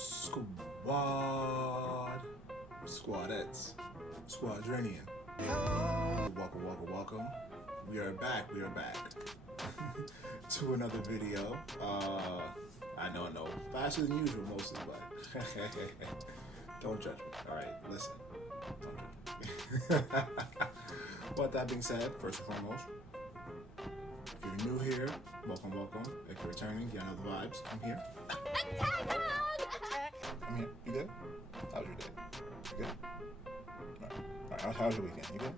Squad, Squadettes, Squadrinian. Welcome. We are back to another video. I know, faster than usual mostly, but don't judge me. All right, listen. Don't judge me. But that being said, first and foremost, if you're new here, welcome. If you're returning, you know the vibes. I'm here. I'm here. You good? How's your day? You good? All right. How's your weekend? You good?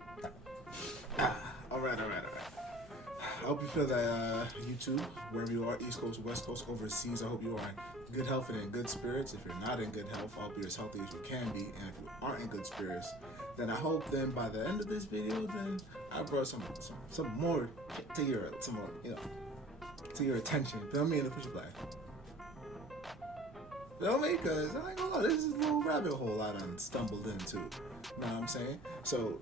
All right. I hope you feel that YouTube, wherever you are, East Coast, West Coast, overseas, I hope you are in good health and in good spirits. If you're not in good health, I hope you're as healthy as you can be. And if you aren't in good spirits, then I hope then by the end of this video, then I brought some more to your to your attention. Feel me? In the Official Black. Feel me? Because I ain't gonna lie, this is a little rabbit hole I done stumbled into. You know what I'm saying? So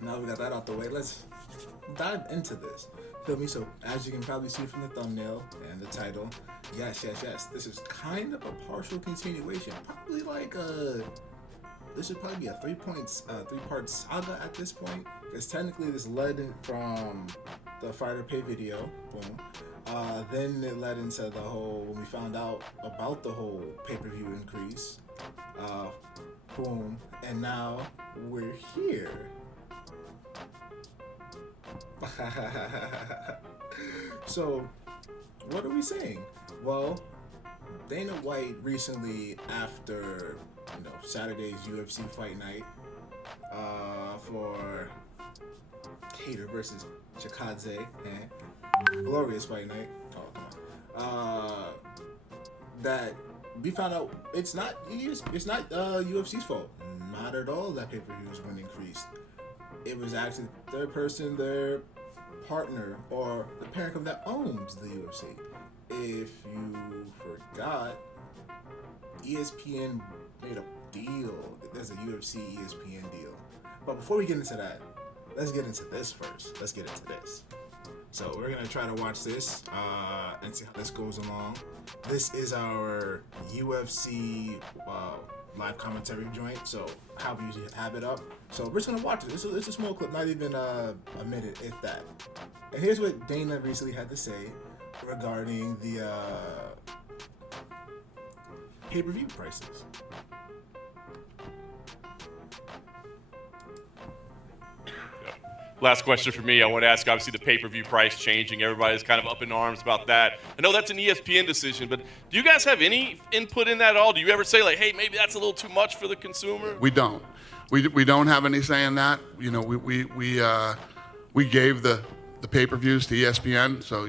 now we got that out the way, let's dive into this. Feel me? So as you can probably see from the thumbnail and the title, yes. This is kind of a partial continuation. Probably like this should probably be a three-part saga at this point, because technically this led from the Fighter Pay video, boom. Then it led into the whole, when we found out about the whole pay-per-view increase, boom, and now we're here. So, what are we saying? Well, Dana White recently, after Saturday's UFC fight night, for Hater versus Chocodysseus, glorious fight night. Oh, come on. That we found out it's not UFC's fault. Not at all that pay-per-view was going to increase. It was actually their partner or the parent company that owns the UFC. If you forgot, ESPN made a deal. There's a UFC ESPN deal. But before we get into that, let's get into this first. So we're gonna try to watch this and see how this goes along. This is our UFC live commentary joint. So how we usually have it up. So we're just gonna watch it. It's a small clip, not even a minute, if that. And here's what Dana recently had to say regarding the pay-per-view prices. Last question for me. I want to ask, obviously, the pay-per-view price changing. Everybody's kind of up in arms about that. I know that's an ESPN decision, but do you guys have any input in that at all? Do you ever say, like, hey, maybe that's a little too much for the consumer? We don't. We don't have any say in that. We gave the pay-per-views to ESPN, so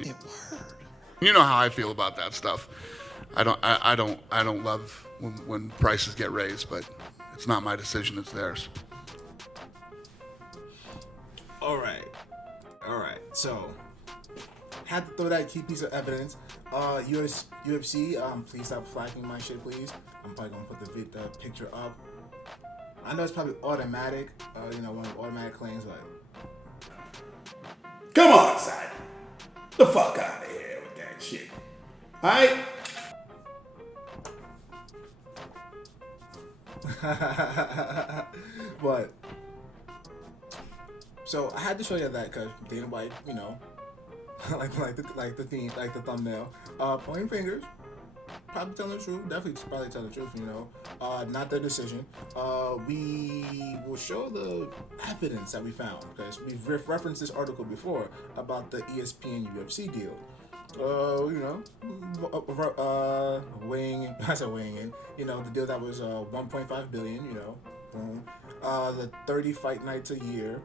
you know how I feel about that stuff. I don't love when prices get raised, but it's not my decision, it's theirs. All right. So, had to throw that key piece of evidence. UFC, please stop flagging my shit, please. I'm probably gonna put the picture up. I know it's probably automatic. One of the automatic claims, like, come on, son. The fuck out of here with that shit. All right. But. So I had to show you that because Dana White, like the theme, like the thumbnail, pointing fingers, probably telling the truth, probably telling the truth, not their decision. We will show the evidence that we found because we've referenced this article before about the ESPN UFC deal. Weighing in, the deal that was 1.5 billion, boom. The 30 fight nights a year.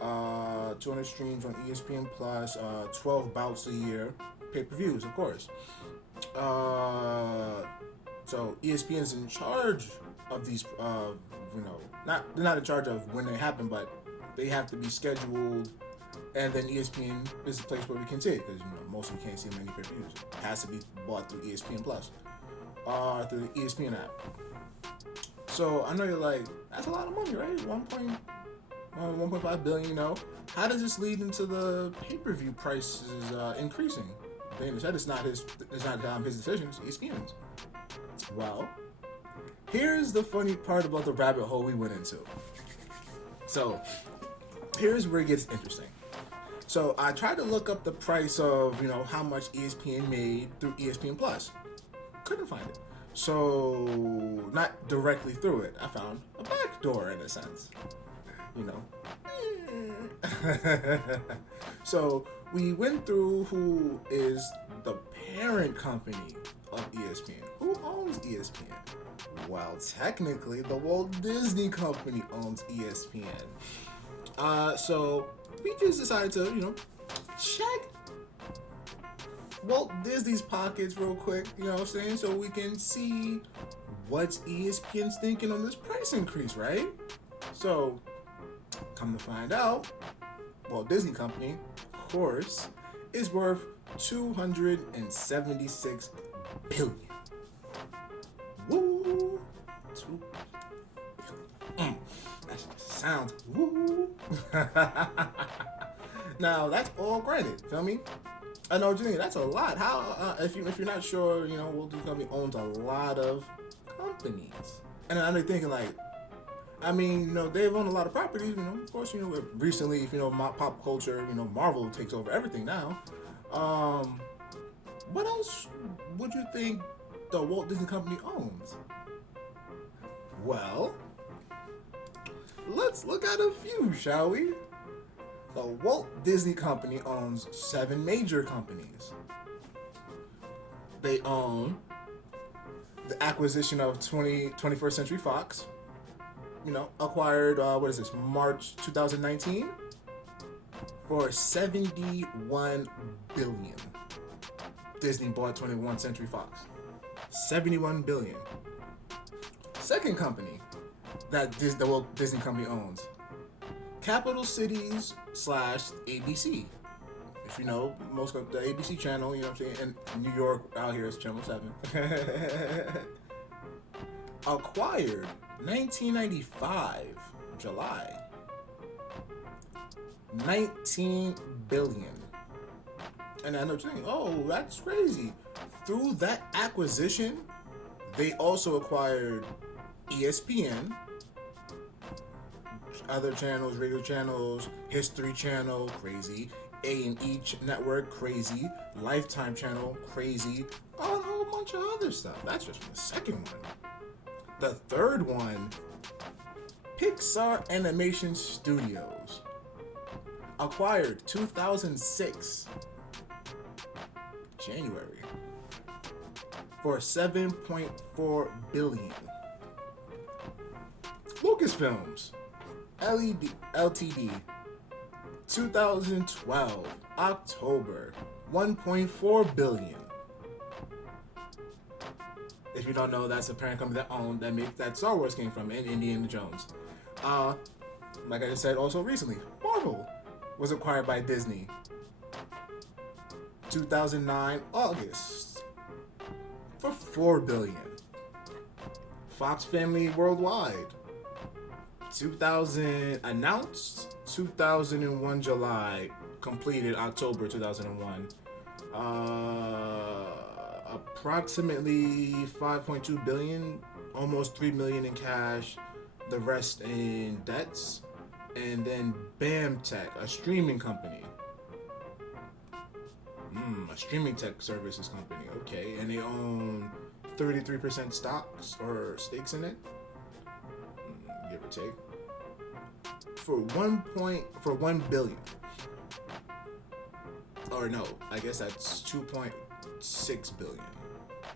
200 streams on ESPN Plus, 12 bouts a year, pay-per-views, of course. So ESPN's in charge of these, they're not in charge of when they happen, but they have to be scheduled, and then ESPN is the place where we can see it, because most we can't see many pay-per-views. It has to be bought through ESPN Plus, through the ESPN app. So I know you're like, that's a lot of money, right? 1.5 billion, How does this lead into the pay-per-view prices increasing? Dana said it's not his decision. It's ESPN's. Well, here's the funny part about the rabbit hole we went into. So, here's where it gets interesting. So, I tried to look up the price of, how much ESPN made through ESPN Plus. Couldn't find it. So, not directly through it. I found a back door in a sense. So, we went through who is the parent company of ESPN. Who owns ESPN? Well, technically, the Walt Disney Company owns ESPN. So we just decided to, check Walt Disney's pockets real quick, so we can see what's ESPN's thinking on this price increase, right? So, come to find out, Walt Disney Company, of course, is worth $276 billion. Woo! That sounds woo. Now that's all granted. Feel me? I know what you think. That's a lot. How? If you're not sure, Walt Disney Company owns a lot of companies, and I'm thinking they've owned a lot of properties. Of course, recently, if pop culture, Marvel takes over everything now. What else would you think the Walt Disney Company owns? Well, let's look at a few, shall we? The Walt Disney Company owns 7 major companies. They own the acquisition of 21st Century Fox, acquired, March 2019 for $71 billion. Disney bought 21st Century Fox. $71 billion. Second company that the Walt Disney Company owns, Capital Cities /ABC. If you know, most of the ABC channel, in New York, out here is Channel 7. Acquired 1995, July. $19 billion. And I know you're thinking, oh, that's crazy. Through that acquisition, they also acquired ESPN, other channels, radio channels, History Channel, crazy, A&E Network, crazy, Lifetime Channel, crazy, a whole bunch of other stuff. That's just the second one. The third one, Pixar Animation Studios, acquired 2006, January, for $7.4 billion. Lucasfilms, Ltd, 2012, October, $1.4 billion. If you don't know, that's the parent company that Star Wars came from, and Indiana Jones. Like I just said, also recently, Marvel was acquired by Disney. 2009, August, for $4 billion. Fox Family Worldwide, 2000 announced, 2001 July, completed October 2001. Approximately $5.2 billion, almost $3 million in cash, the rest in debts. And then BAM Tech, a streaming company. A streaming tech services company, okay. And they own 33% stocks or stakes in it, give or take. For $1 billion. Or no, I guess that's $2.6 billion.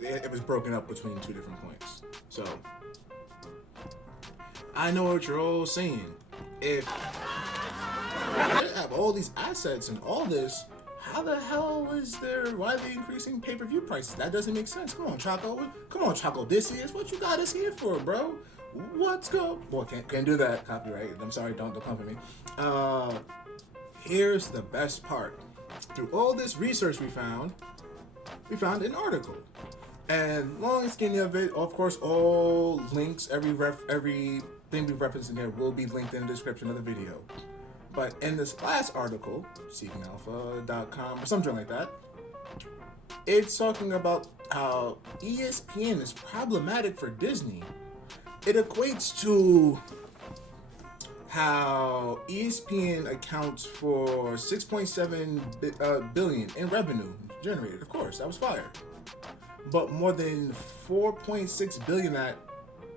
It was broken up between two different points. So, I know what you're all saying. If they have all these assets and all this, how the hell why are they increasing pay-per-view prices? That doesn't make sense. Come on, Chocodysseus, what you got us here for, bro? What's go? Boy, can't do that. Copyright. I'm sorry, don't come for me. Here's the best part. Through all this research we found an article. And long and skinny of it, of course, all links, everything we reference in here will be linked in the description of the video. But in this last article, seekingalpha.com or something like that, It's talking about how ESPN is problematic for Disney. It equates to how ESPN accounts for 6.7 billion in revenue generated. Of course, that was fire. But more than 4.6 billion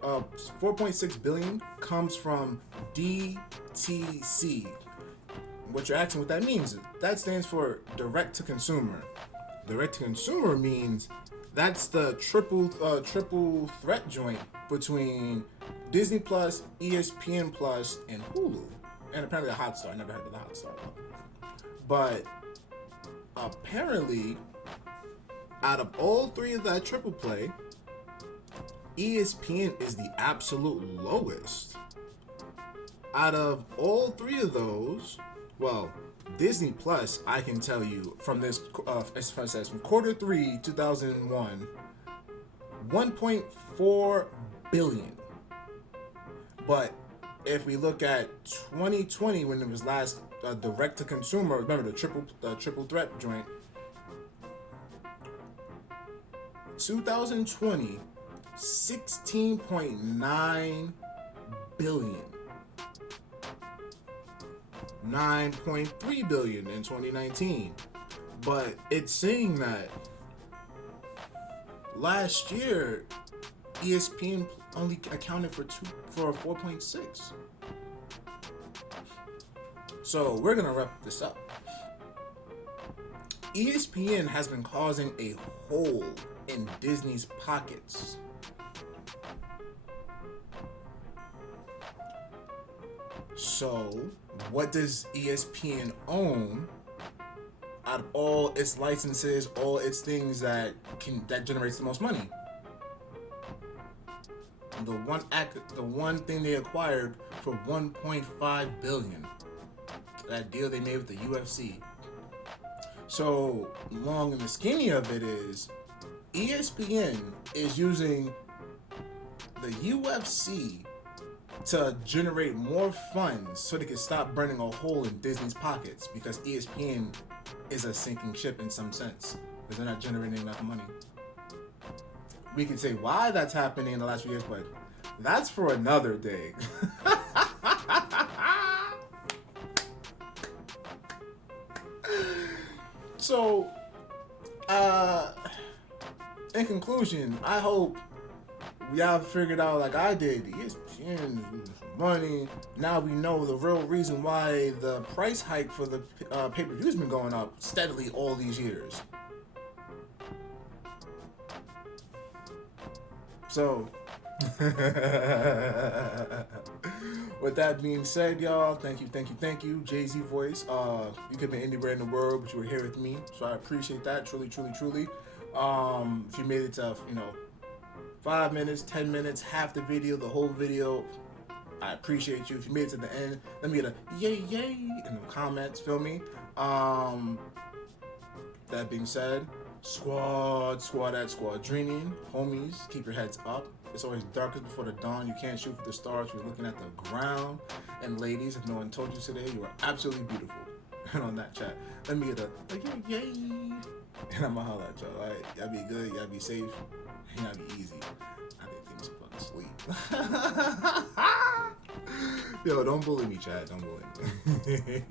4.6 billion comes from DTC. What you're asking what that means? That stands for direct to consumer. Direct to consumer means that's the triple threat joint between Disney Plus, ESPN Plus, and Hulu, and apparently the Hotstar. I never heard of the Hotstar though. But apparently, out of all three of that triple play, ESPN is the absolute lowest. Out of all three of those, well, Disney Plus, I can tell you from this, as far as from quarter 3, 2001, 1.4 billion. But if we look at 2020, when it was last direct to consumer, remember the triple threat joint. 2020, 16.9 billion. 9.3 billion in 2019. But it's saying that last year ESPN only accounted for 4.6. So we're gonna wrap this up. ESPN has been causing a hole in Disney's pockets. So what does ESPN own out of all its licenses, all its things that generates the most money? The one thing they acquired for 1.5 billion. That deal they made with the UFC. So long and the skinny of it is, ESPN is using the UFC to generate more funds so they can stop burning a hole in Disney's pockets, because ESPN is a sinking ship in some sense because they're not generating enough money. We could say why that's happening in the last few years, but that's for another day. So, in conclusion, I hope y'all figured out, like I did, ESPN is losing some money. Now we know the real reason why the price hike for the pay-per-view has been going up steadily all these years. So, with that being said, y'all, thank you, Jay-Z voice. You could be anywhere in the world, but you were here with me, so I appreciate that, truly. If you made it to, 5 minutes, 10 minutes, half the video, the whole video, I appreciate you. If you made it to the end, let me get a yay in the comments, feel me? That being said, squadrening, homies, keep your heads up. It's always darkest before the dawn. You can't shoot for the stars. You're looking at the ground. And ladies, if no one told you today, you are absolutely beautiful. And on that chat, let me get a yay. And I'ma holla at y'all. Alright, y'all be good. Y'all be safe. And y'all be easy. I think things fucking sleep. Yo, don't bully me, Chad. Don't bully me.